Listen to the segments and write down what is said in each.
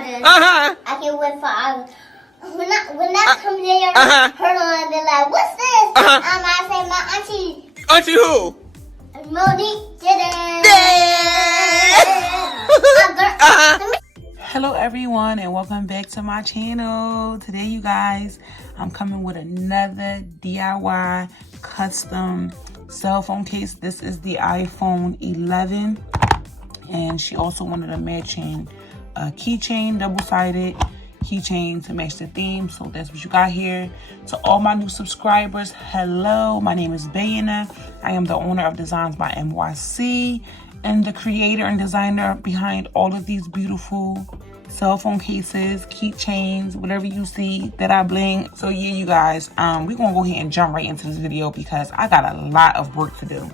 grandmother. I can wait for hours. When I come there, her on, they're like, what's this? I say, my auntie. Auntie who? Monique did it. Hello everyone and welcome back to my channel. Today you guys, I'm coming with another DIY custom cell phone case. This is the iPhone 11 and she also wanted a matching keychain, double-sided keychain to match the theme. So that's what you got here. To all my new subscribers, hello, my name is Bayana. I am the owner of Designs by NYC and the creator and designer behind all of these beautiful cell phone cases, keychains, whatever you see that I bling. So yeah, you guys, we're gonna go ahead and jump right into this video because I got a lot of work to do.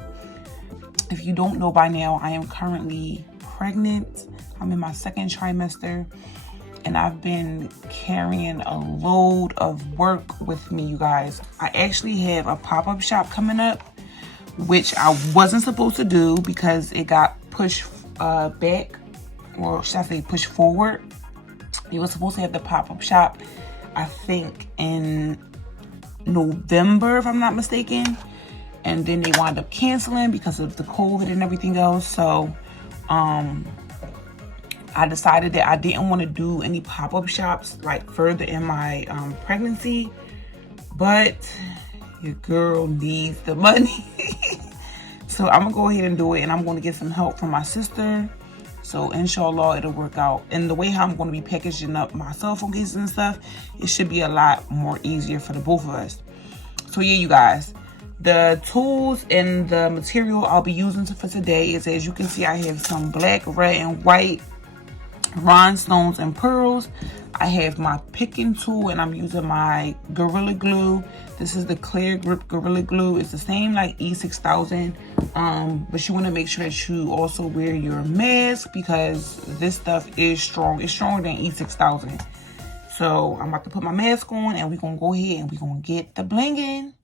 If you don't know by now, I am currently pregnant. I'm in my second trimester and I've been carrying a load of work with me, you guys. I actually have a pop-up shop coming up, which I wasn't supposed to do because it got pushed back, or should I say pushed forward. You were supposed to have the pop-up shop, I think in November, if I'm not mistaken. And then they wound up canceling because of the COVID and everything else. So, I decided that I didn't want to do any pop-up shops like further in my pregnancy, but your girl needs the money. So I'm gonna go ahead and do it, and I'm going to get some help from my sister. So inshallah it'll work out. And the way how I'm going to be packaging up my cell phone cases and stuff, it should be a lot more easier for the both of us. So yeah, you guys, the tools and the material I'll be using for today is, as you can see, I have some black, red, and white rhinestones and pearls. I have my picking tool and I'm using my Gorilla Glue. This is the Clear Grip Gorilla Glue. It's the same like E6000, but you want to make sure that you also wear your mask because this stuff is strong. It's stronger than E6000. So I'm about to put my mask on and we're gonna go ahead and we're gonna get the blinging.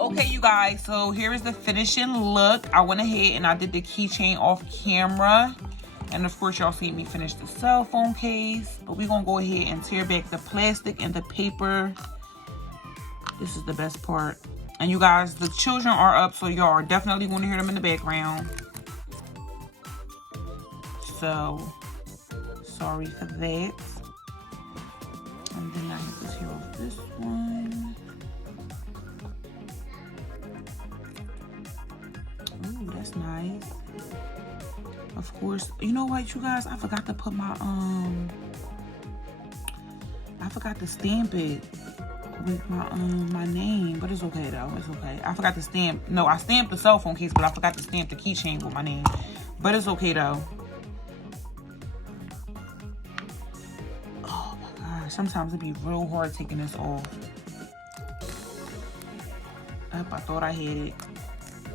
Okay, you guys, so here is the finishing look. I went ahead and I did the keychain off camera. And of course, y'all see me finish the cell phone case. But we're going to go ahead and tear back the plastic and the paper. This is the best part. And you guys, the children are up, so y'all are definitely going to hear them in the background. So, sorry for that. And then I have to tear off this one. Ooh, that's nice. Of course, you know what, you guys? I forgot to put my I forgot to stamp it with my my name, but it's okay though. It's okay. I forgot to stamp. No, I stamped the cell phone case, but I forgot to stamp the keychain with my name. But it's okay though. Oh my gosh, sometimes it'd be real hard taking this off. Yep, I thought I had it.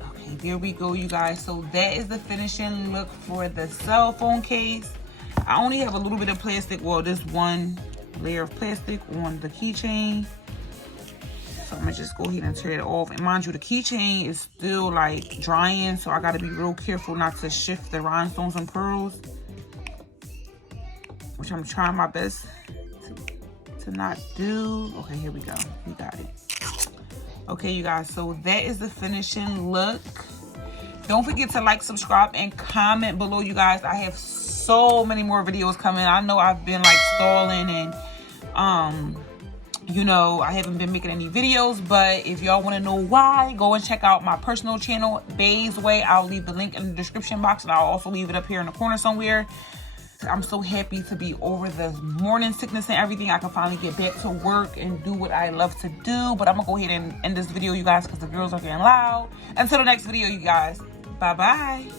Okay, there we go, you guys. So that is the finishing look for the cell phone case. I only have a little bit of plastic, well, this one layer of plastic on the keychain. So I'm gonna just go ahead and tear it off. And mind you, the keychain is still like drying, so I gotta be real careful not to shift the rhinestones and pearls, which I'm trying my best to not do. Okay, here we go. We got it. Okay, you guys, so that is the finishing look. Don't forget to like, subscribe, and comment below, you guys. I have so many more videos coming. I know I've been like stalling and you know, I haven't been making any videos, but if y'all want to know why, go and check out my personal channel, Bay's Way. I'll leave the link in the description box, and I'll also leave it up here in the corner somewhere. I'm so happy to be over the morning sickness and everything. I can finally get back to work and do what I love to do. But I'm gonna go ahead and end this video, you guys, because the girls are getting loud. Until the next video, you guys, bye bye.